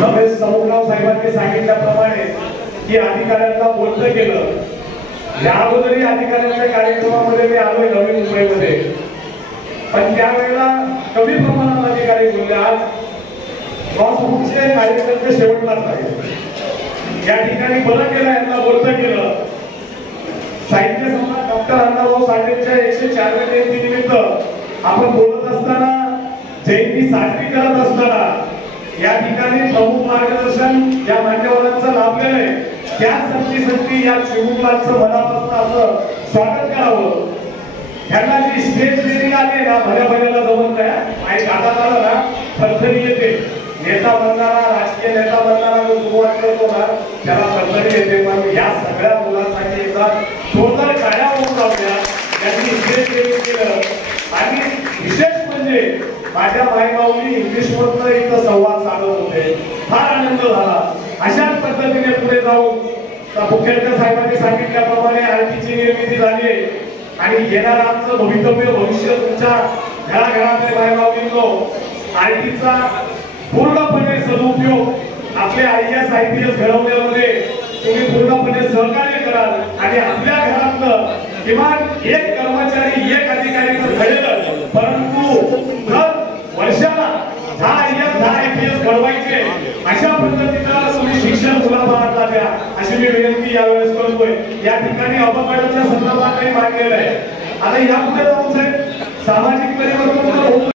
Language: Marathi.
रमेश सावंतराव साहेबांनी सांगितल्याप्रमाणे की अधिकाऱ्यांना बोलतं केलं। या अगोदरही अधिकाऱ्यांच्या कार्यक्रमामध्ये मी आलोय नवी मुंबईमध्ये, पण त्यावेळेला कमी प्रमाणात अधिकारी बोलले। आज क्रॉसरूटचे कार्यकर्ते शेवटलाच आहेत। या ठिकाणी बरं केलं, यांना बोलतं केलं। साहित्य सम्राट डॉक्टर अण्णाभाऊ साठेंच्या 104व्या जयंतीनिमित्त आपण बोलत असताना, जयंती साजरी करत असताना या ठिकाणी प्रमुख मार्गदर्शन या मान्यवरांचं लाभलेलं आहे। त्यासाठी या शिवमुलांचं मनापासून असं स्वागत करावं। त्यांना जी स्टेज ट्रेनिंग आली ना, भल्या जमत नाही। हातात आलं ना थरथरी येते। नेता बनणारा, राजकीय नेता बनणारा जो सुरुवात करतो ना, त्याला थरथरी येते। पण या सगळ्या मुलांसाठी एकदा जोरदार टाळ्या होऊन जाऊया। त्यांनी स्टेज ट्रेनिंग केलं आणि विशेष म्हणजे माझ्या मायबाऊनी इंग्लिश मधनं इथं संवाद साधत होते। फार आनंद झाला। अशाच पद्धतीने पुढे जाऊन मुख्यमंत्री साहेबांनी सांगितल्याप्रमाणे आरटीची निर्मिती झाली आणि येणारं आमचं भविष्य तुमच्या घराघरातले मायबाऊंनो आरटीचा पूर्णपणे सदुपयोग आपल्या IAS IPS घडवण्यामध्ये तुम्ही पूर्णपणे सहकार्य कराल आणि आपल्या घरातलं किमान एक कर्मचारी, एक अधिकारी तर घडेल, परंतु दर वर्षाला 10 IAS 10 IPS घडवायचे अशा पद्धतीनं तुम्ही शिक्षण मुलाबाळांना द्या, अशी मी विनंती यावेळेस करतोय। या ठिकाणी अपघाताच्या संदर्भातही मांडलेलं आहे। आता यापुढे जाऊन साहेब सामाजिक परिवर्तन